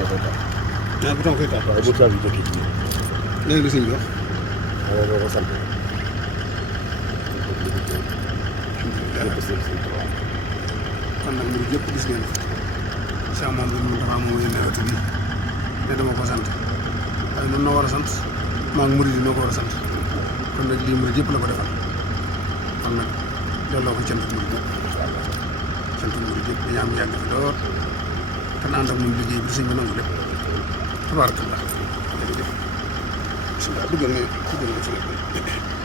ah bu taw koy taal. waaye bu taw bi jëkkee ci biir. léegi lu sëñ bi wax. waaw boo ko sant. kon nag mbir yëpp gis ngeen ko. Cheikh moom dafa am mooy nawet bi te dama ko sant waaye noonu noo war a sant maa ngi murid yi noo ko war a sant kon nag lii murid yëpp la ko defal kon nag delloo ko cant murid yëpp cant murid yëpp dañu am yàgg fi lool te ànd ak moom liggéey bi sëñ bi nangu lépp tabarakallah jërëjëf bismillah duggal nga ci nag